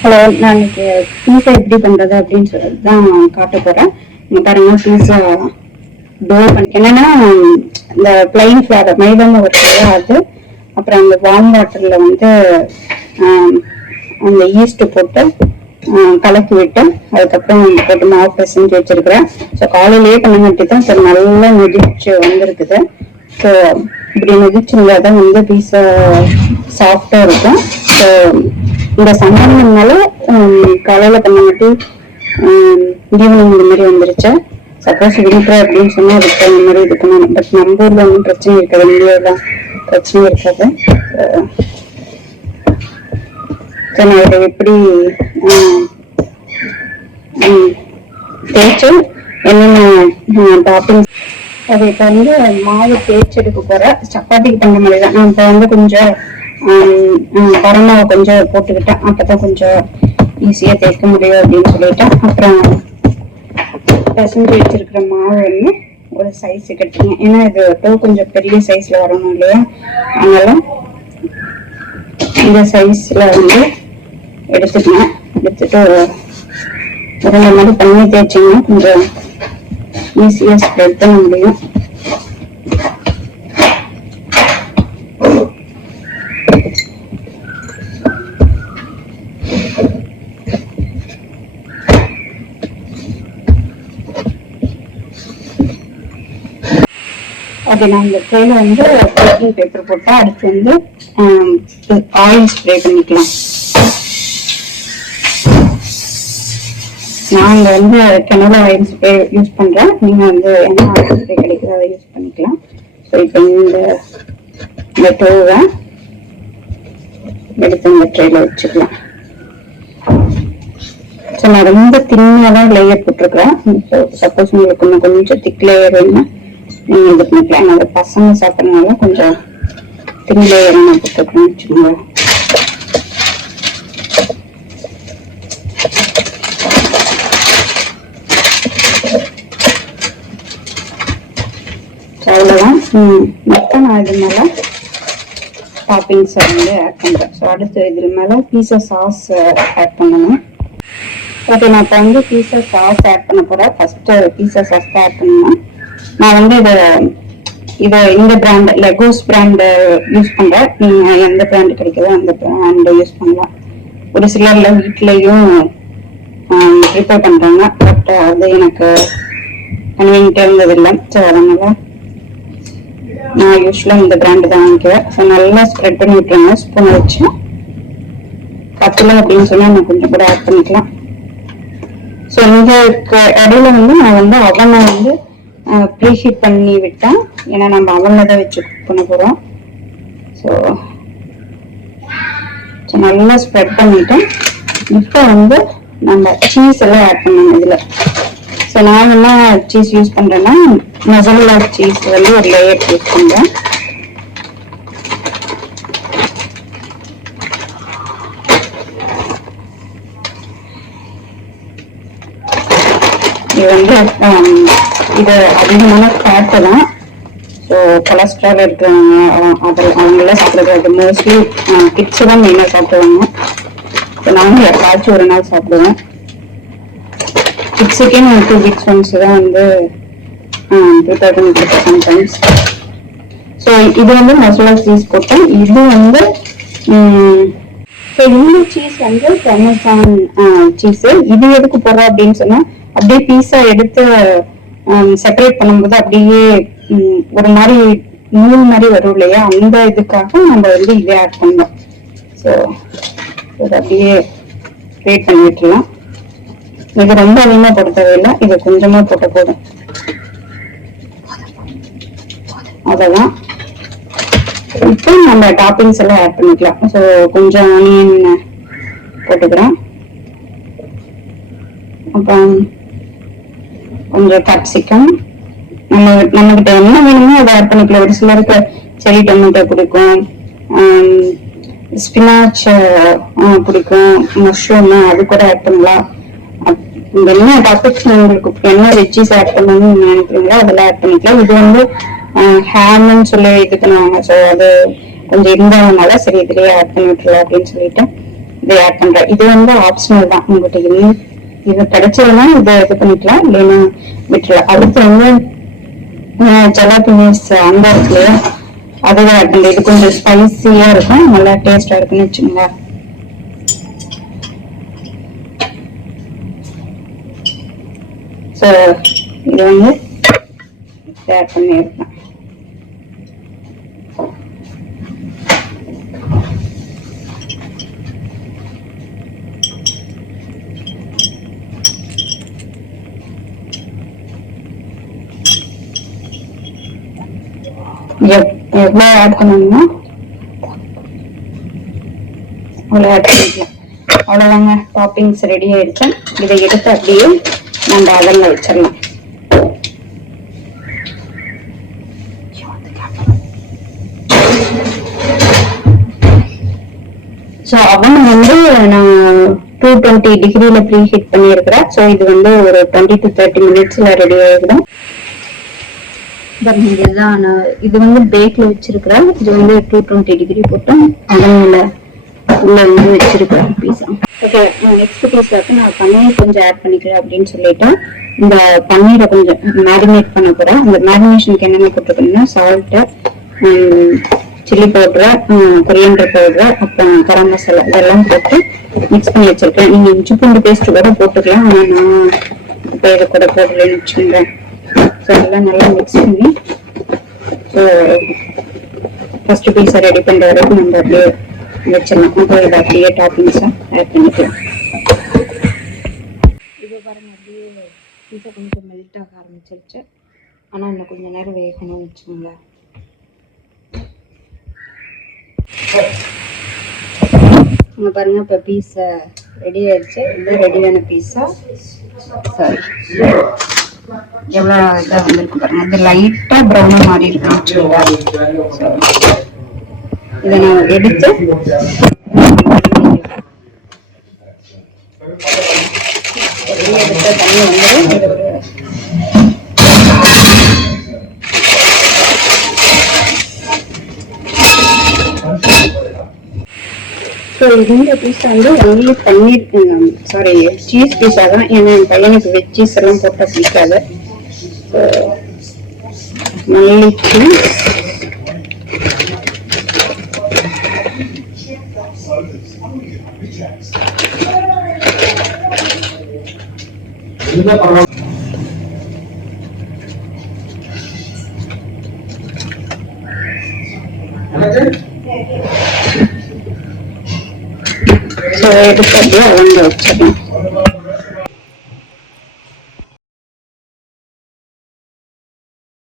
Hello நான் இன்னைக்கு பீஸா எப்படி பண்றது அப்படின்னு சொல்லிட்டு தான் காட்ட போறேன். இங்க பாருங்க பீஸா டோர் பண்ணி என்னன்னா இந்த பிளைன் ஃபிளவர் மைதான ஒரு அது. அப்புறம் அந்த வார்ம் வாட்டர்ல வந்து அந்த ஈஸ்ட் போட்டு கலக்கி விட்டு அதுக்கப்புறம் போட்டு மாவு பிசைஞ்சு வச்சிருக்கிறேன். ஸோ காலையிலேயே பண்ணங்காட்டி தான் சார் நல்லா நொதிச்சு வந்திருக்குது. ஸோ இப்படி நொதிச்சிருந்தா தான் வந்து பீஸா சாஃப்டா இருக்கும். ஸோ இந்த சம்மர்னால காலையில பண்ணங்காட்டி ஈவினிங் இந்த மாதிரி வந்துருச்சு. சப்போஸ் வின்டர் அப்படின்னு சொன்னா அதுக்கு இந்த மாதிரி இது பண்ணணும். பட் நம்ம ஊர்ல ஒன்றும் பிரச்சனை இருக்காது. இந்தியாவில் பிரச்சனை இருக்காது. நான் இதை எப்படி ஆஹ், தேய்ச்சு என்னென்ன டாப்பிங்ஸ் அது இப்போ வந்து மாவு தேய்ச்சி எடுக்க போறேன் சப்பாத்திக்கு பண்ண மாதிரி தான். நான் இப்போ வந்து கொஞ்சம் பரமாவை கொஞ்சம் போட்டுக்கிட்டேன் அப்பதான் கொஞ்சம் ஈஸியா தேய்க்க முடியும் அப்படின்னு சொல்லிட்டேன் அப்புறம் பசங்க வச்சிருக்கிற மாவு வந்து ஒரு சைஸ் கட்டிங்க. ஏன்னா இது டோ கொஞ்சம் பெரிய சைஸ்ல வரணும் இல்லையா? அதனால இந்த சைஸ்ல வந்து எடுத்துக்கணும் எடுத்துட்டு ஒரு மாதிரி பண்ணி தேய்ச்சிங்கன்னா கொஞ்சம் ஈஸியா ஸ்ப்ரெட் பண்ண முடியும். ஓகே நான் இந்த ட்ரேல வந்து பேக்கிங் பேப்பர் போட்டு அடுத்து வந்து ஆயில் ஸ்ப்ரே பண்ணிக்கலாம். நான் வந்து கனடா ஆயில் ஸ்ப்ரே யூஸ் பண்ணுறேன் நீங்கள் வந்து என்ன ஆயில் ஸ்ப்ரே கிடைக்குதோ அதை யூஸ் பண்ணிக்கலாம். ஸோ இப்போ இந்த இந்த டோவை எடுத்து இந்த ட்ரேல வச்சுக்கலாம். ஸோ நான் ரொம்ப தின்னாக தான் லேயர் போட்டிருக்கிறேன். சப்போஸ் உங்களுக்கு இன்னும் கொஞ்சம் திக் லேயர் வேணும் நீங்கள் என்னோட பசங்க சாப்பிட்றதுனால கொஞ்சம் தின் லேயர் நான் போட்டுருக்கேன்னு வச்சுக்கோங்க. அவ்வளோதான் மொத்தம் நான் இது மேலே டாப்பிங்ஸ் வந்து ஆட் பண்ணுறேன் ஸோ அடுத்து இதில் மேலே பீஸா சாஸ் ஆட் பண்ணணும். ஓகே நான் இப்போ வந்து பீஸா சாஸ் ஆட் பண்ண போகிறேன் ஃபஸ்ட்டு பீஸா சாஸ் தான் ஆட் பண்ணணும். நான் வந்து இதை இதை இந்த பிராண்ட் லெகோஸ் பிராண்டு யூஸ் பண்ணுறேன் நீங்கள் எந்த பிராண்டு கிடைக்குதோ அந்த பிராண்டை யூஸ் பண்ணலாம். ஒரு சிலரில் வீட்லேயும் ப்ரிப்பேர் பண்ணுறாங்க பட் அது எனக்கு கன்வீனியன்ட்டாக இருந்ததில்லை. ஸோ அதனால நான் யூஸ்வலாக இந்த பிராண்டு தான் வாங்கிக்கிறேன் ஸோ நல்லா ஸ்ப்ரெட் பண்ணி விட்டுருங்க. ஸ்பூன் வச்சு பத்தல அப்படின்னு சொன்னால் நான் கொஞ்சம் கூட ஆட் பண்ணிக்கலாம். ஸோ இந்த க- இடையில வந்து நான் வந்து அவனை வந்து ப்ரீஹீட் பண்ணி விட்டேன் ஏன்னா நம்ம அவனில் தான் வச்சு குக் பண்ண போகிறோம் ஸோ ஸோ நல்லா ஸ்ப்ரெட் பண்ணிட்டேன் இப்போ வந்து நம்ம சீஸ் எல்லாம் ஆட் பண்ணணும் இதில். ஸோ நான் என்ன சீஸ் யூஸ் பண்ணுறேன்னா மசாலா சீஸ் வந்து ஒரு லேயர் யூஸ் பண்ணுறேன் இது வந்து இது அதிகமான ஃபேட்டு தான். ஸோ கொலஸ்ட்ரால் இருக்கிறவங்க அவ- அவங்களாம் சாப்பிட்றது. மோஸ்ட்லி கிட்ஸு தான் மெயினாக சாப்பிடுவாங்க. ஸோ நானும் எப்பயாச்சும் ஒரு நாள் சாப்பிடுவேன். கிட்ஸுக்கே நான் டூ வீக்ஸ் ஒன்ஸ் தான் வந்து ப்ரிப்பேர் பண்ணி கொடுப்பேன் சம்டைம்ஸ் ஸோ இது வந்து மசாலா சீஸ் போட்டேன். இது வந்து இந்த சீஸ் வந்து பெர்மசான் சீஸ் இது எதுக்கு போடுறோம் அப்படின்னு சொன்னா அப்படியே பீஸா எடுத்து செப்பரேட் பண்ணும்போது அப்படியே ஒரு மாதிரி நூல் மாதிரி வரும் இல்லையா? அந்த இதுக்காக நம்ம வந்து இதே ஆட் பண்ணோம். ஸோ இது அப்படியே வெயிட் பண்ணி விட்டுலாம் இது ரொம்ப அதிகமாக போட தேவையில்லை. இது கொஞ்சமா போட்ட போதும். அதெல்லாம் இப்போ நம்ம டாப்பிங்ஸ் எல்லாம் ஆட் பண்ணிக்கலாம். ஸோ கொஞ்சம் ஆனியன் போட்டுக்கிறோம். அப்புறம் கொஞ்சம் கேப்சிகம் நம்ம நம்ம கிட்ட என்ன வேணுமோ அதை ஆட் பண்ணிக்கலாம். ஒரு சிலருக்கு செரி டொமேட்டோ பிடிக்கும். ஸ்பினாச் பிடிக்கும். மஷ்ரூம் அது கூட ஆட் பண்ணலாம். என்ன டாபிக்ஸ் உங்களுக்கு என்ன வெஜ்ஜிஸ் ஆட் பண்ணணும்னு நினைக்கிறீங்களோ அதெல்லாம் ஆட் பண்ணிக்கலாம். இது வந்து ஹேம்னு சொல்லி இது பண்ணுவாங்க ஸோ அது கொஞ்சம் இருந்ததுனால சரி இதுலயே ஆட் பண்ணி விட்டுலாம் அப்படின்னு சொல்லிட்டு இதை ஆட் பண்றேன். இது வந்து ஆப்ஷனல் தான். உங்கள்கிட்ட இது இது கிடைச்சதுன்னா இதை இது பண்ணிக்கலாம் இல்லைன்னா விட்டுலாம் அடுத்து வந்து ஜலாபினிஸ் அந்த இருக்கு இல்லையா அதுதான் ஆட் பண்றேன். இது கொஞ்சம் ஸ்பைசியா இருக்கும். நல்லா டேஸ்டா இருக்குன்னு வச்சுக்கோங்களேன். ஸோ இது வந்து ஆட் பண்ணியிருக்கேன் எவ்வளோ எவ்வளவு ஆட் பண்ணணுமோ அவ்வளோ ஆட் பண்ணிக்கலாம். அவ்வளோதாங்க டாப்பிங்ஸ் ரெடி ஆயிடுச்சு. இதை எடுத்து அப்படியே நம்ம அவனில் வச்சிடலாம். ஸோ அவன் வந்து நான் டூ டுவெண்ட்டி டிகிரியில் ப்ரீ ஹீட் பண்ணியிருக்கிறேன். ஸோ இது வந்து ஒரு டுவெண்ட்டி டு தேர்ட்டி மினிட்ஸில் ரெடி ஆகிடும் பாருங்க, இதுதான் நான் இது வந்து பேக்ல வச்சிருக்கிறேன். இது வந்து டூ டுவெண்ட்டி டிகிரி போட்டு அவன்ல உள்ள வந்து வச்சிருக்கிறேன் பீஸா ஓகே நெக்ஸ்ட் பீஸாக்கு நான் பன்னீர் கொஞ்சம் ஆட் பண்ணிக்கிறேன் அப்படின்னு சொல்லிட்டு இந்த பன்னீரை கொஞ்சம் மேரினேட் பண்ண போறேன். அந்த மேரினேஷனுக்கு என்னென்ன போட்டிருக்கீங்கன்னா salt chilli powder coriander powder அப்புறம் கரம் மசாலா இதெல்லாம் போட்டு மிக்ஸ் பண்ணி வச்சிருக்கேன். நீங்க இஞ்சி பூண்டு பேஸ்ட் கூட போட்டுக்கலாம். ஆனா நான் இப்போ இதை கூட போடலன்னு வச்சுக்கோங்களேன். ஸோ எல்லாம் நல்லா மிக்ஸ் பண்ணி ஸோ ஃபர்ஸ்ட் பீஸை ரெடி பண்ணுற வரைக்கும் நம்ம அப்படியே வச்சிடலாம். அப்புறம் இதை அப்படியே டாப்பிங்ஸாக ஆட் பண்ணிக்கலாம். இப்போ பாருங்க அப்படியே பீஸா கொஞ்சம் மெல்ட் ஆக ஆரம்பிச்சிருச்சு. ஆனால் இன்னும் கொஞ்சம் நேரம் வேகணும்னு வச்சுக்கோங்களேன். இங்கே பாருங்க இப்போ பீஸை ரெடி ஆயிடுச்சு. இது ரெடியான பீஸா சாரி எவ்வளோ இதாக வந்திருக்கு பாருங்க. இது லைட்டாக ப்ரௌனாக மாறி இருக்கு இதை நான் எடுத்து எடுத்த தண்ணி வந்து ஸோ இந்த பீஸா வந்து only paneer sorry cheese pizza தான். ஏன்னா என் பையனுக்கு வெஜ் சீஸ் எல்லாம் போட்டால் பிடிக்காது. மல்லி சீஸ் Thank you. ஸோ எடுத்து அப்படியே அவங்க வச்சிடலாம்